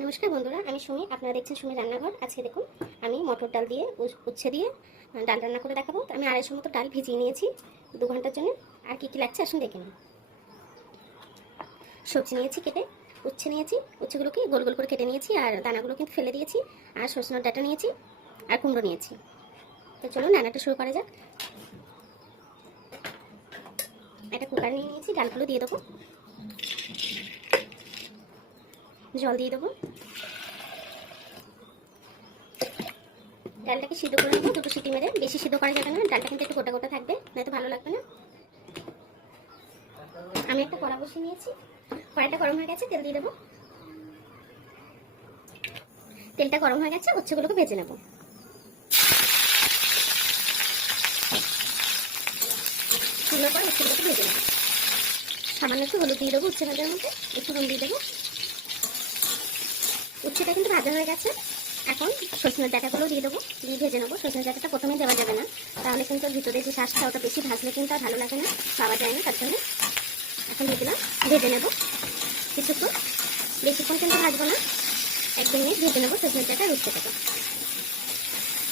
নমস্কার বন্ধুরা, আমি সুমি। আপনারা দেখছেন সুমি রান্নাঘর। আজকে দেখুন, আমি মটর ডাল দিয়ে উচ্ছে দিয়ে ডাল রান্না করে দেখাবো। তো আমি আড়াইশো মতো ডাল ভিজিয়ে নিয়েছি দু ঘণ্টার জন্য। আর কী কী লাগছে আসুন দেখে নিন সবজি নিয়েছি কেটে, উচ্ছে নিয়েছি, উচ্ছেগুলোকে গোল গোল করে কেটে নিয়েছি, আর দানাগুলো কিন্তু ফেলে দিয়েছি, আর সরষের ডাটা নিয়েছি, আর কুমড়ো নিয়েছি। তো চলুন, রান্নাটা শুরু করা যাক। একটা কুকার নিয়ে নিয়েছি, ডালগুলো দিয়ে দেবো। জল দিয়ে দেবো। ডালটাকে সিদ্ধ করে নেব, দুটো সিটি মেরে। বেশি সিদ্ধ করা যাবে না, ডালটা কিন্তু একটু গোটা গোটা থাকবে, নয়তো ভালো লাগবে না। আমি একটা কড়া বসিয়ে নিয়েছি। কড়াইটা গরম হয়ে গেছে, তেল দিয়ে দেবো। তেলটা গরম হয়ে গেছে, উচ্ছেগুলোকে ভেজে নেব। উচ্ছেগুলোকে ভেজে নেব। সামান্য একটু হলুদ দিয়ে দেবো উচ্ছে ভাজার মধ্যে, একটু নুন দিয়ে দেবো। উচ্ছেটা কিন্তু ভাজা হয়ে গেছে। এখন সজনের ডাটাগুলো দিয়ে দেবো। দিয়ে ভেজে নেব। সজনের ডাটাটা প্রথমে দেওয়া যাবে না। তাহলে কিন্তু ভিতরে যে শ্বাসটা ওটা বেশি ভাজলে কিন্তু আর ভালো লাগে না, পাওয়া যায় না, তার জন্য এখন দিয়ে দিলাম। ভেজে নেব। কিছুক্ষণ। বেশিক্ষণ কিন্তু ভাজবো না। এক দু মিনিট ভেজে নেব সজনের ডাটা আর উচ্ছেটাকে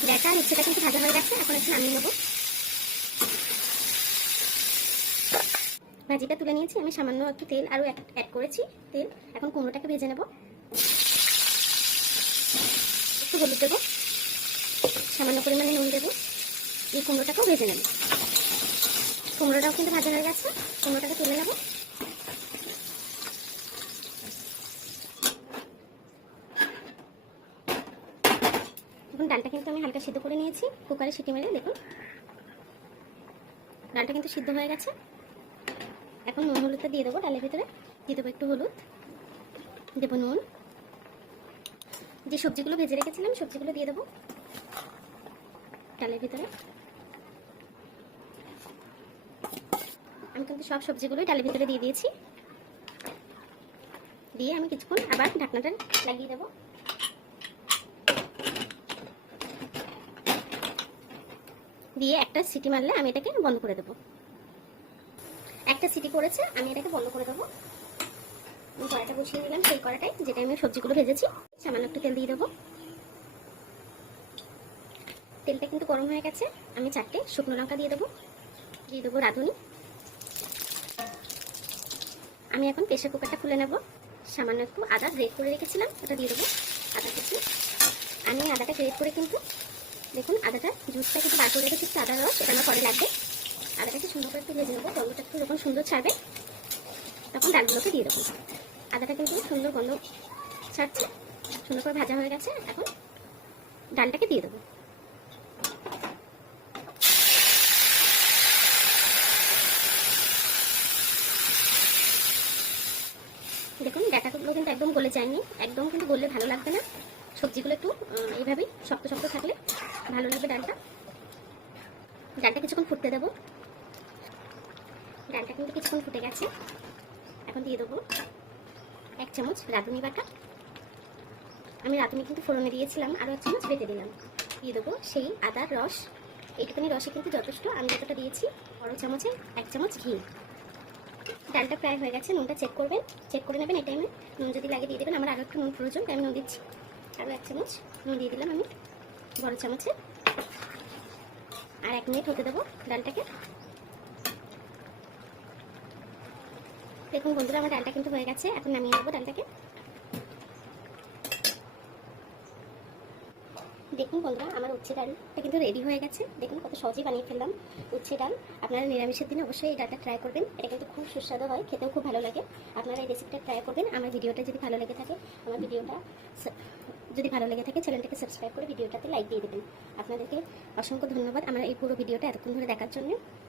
ডাটা আর উচ্ছেটা কিন্তু ভাজা হয়ে গেছে। এখন একটু নামিয়ে নেব। ভাজিটা তুলে নিয়েছি। আমি সামান্য একটু তেল আরও অ্যাড করেছি। তেল। এখন কুমড়োটাকে ভেজে নেব। হলুদ দেবো। সামান্য পরিমাণে নুন দেবো। এই কুমড়োটাকেও ভেজে নেব। কুমড়োটাও কিন্তু ভাজা হয়ে গেছে। কুমড়োটাকে তুলে নেব। এখন ডালটা কিন্তু আমি হালকা সিদ্ধ করে নিয়েছি। কুকারে সিটি মেরে দেখুন। ডালটা কিন্তু সিদ্ধ হয়ে গেছে। এখন নুন হলুদটা দিয়ে দেবো ডালের ভিতরে। দিয়ে দেবো একটু হলুদ। দেবো নুন। যে সবজিগুলো ভেজে রেখেছিলাম, সবজিগুলো দিয়ে দেবো। ডালের ভিতরে। আমি কিন্তু সব সবজিগুলোই ডালের ভিতরে দিয়ে দিয়েছি। দিয়ে আমি কিছুক্ষণ আবার ঢাকনাটা লাগিয়ে দেবো। দিয়ে একটা সিটি মারলে আমি এটাকে বন্ধ করে দেবো। একটা সিটি করেছে, আমি এটাকে বন্ধ করে দেবো। আমি কড়াইটা বসিয়ে দিলাম সেই কড়াটাই যেটা আমি সবজিগুলো ভেজেছি, সামান্য একটু তেল দিয়ে দেবো। তেলটা কিন্তু গরম হয়ে গেছে, আমি চারটে শুকনো লঙ্কা দিয়ে দেবো দিয়ে দেবো রাঁধুনি। আমি এখন প্রেশার কুকারটা খুলে নেব, সামান্য একটু আদা গ্রেট করে রেখেছিলাম, ওটা দিয়ে দেবো, আদা কিছু আমি আদাটা গ্রেট করে কিন্তু, দেখুন আদাটা জুসটা কিন্তু বার করে রেখেছি আদা রস, এটা আমার পরে লাগবে। আদাটাকে সুন্দর করে ভেজে নেব গন্ধটা একটু যখন সুন্দর ছাড়বে, তখন ডালগুলোকে দিয়ে দেবো। আদাটা কিন্তু সুন্দর গন্ধ ছাড়ছে। সুন্দর করে ভাজা হয়ে গেছে। এখন ডালটাকে দিয়ে দেবো। দেখুন ডাটাগুলো কিন্তু একদম গলে যায়নি। একদম কিন্তু গললে ভালো লাগবে না। সবজিগুলো একটু এইভাবেই শক্ত শক্ত থাকলে ভালো লাগবে ডালটা। ডালটা কিছুক্ষণ ফুটতে দেবো। ডালটা কিন্তু কিছুক্ষণ ফুটে গেছে। এখন দিয়ে দেবো। এক চামচ রাঁধুনি বাটা। আমি রাঁধুনি কিন্তু ফোড়নে দিয়েছিলাম আরও এক চামচ বেটে দিলাম। দিয়ে দেবো সেই আদার রস। এইটুখানি রসে কিন্তু যথেষ্ট, আমি যতটা দিয়েছি, বড় চামচে এক চামচ ঘি। ডালটা প্রায় হয়ে গেছে, নুনটা চেক করবেন। চেক করে নেবেন এই টাইমে নুন যদি লাগে দিয়ে দেবেন, আমার আরও একটু নুন প্রয়োজন, তাই আমি নুন দিচ্ছি। আরও এক চামচ নুন দিয়ে দিলাম আমি, বড় চামচে। আর এক মিনিট হতে দেবো ডালটাকে। দেখুন বন্ধুরা, আমার ডালটা কিন্তু হয়ে গেছে। এখন নামিয়ে নেব ডালটাকে। দেখুন বন্ধুরা, আমার উচ্ছে ডালটা কিন্তু রেডি হয়ে গেছে। দেখুন কত সহজেই বানিয়ে ফেললাম উচ্ছে ডাল। আপনারা নিরামিষের দিনে অবশ্যই এই ডালটা ট্রাই করবেন। এটা কিন্তু খুব সুস্বাদু হয়, খেতেও খুব ভালো লাগে। আপনারা এই রেসিপিটা ট্রাই করবেন। আমার ভিডিওটা যদি ভালো লেগে থাকে, আমার ভিডিওটা যদি ভালো লেগে থাকে চ্যানেলটাকে সাবস্ক্রাইব করে ভিডিওটাতে লাইক দিয়ে দেবেন। আপনাদেরকে অসংখ্য ধন্যবাদ আমার এই পুরো ভিডিওটা এতক্ষণ ধরে দেখার জন্য।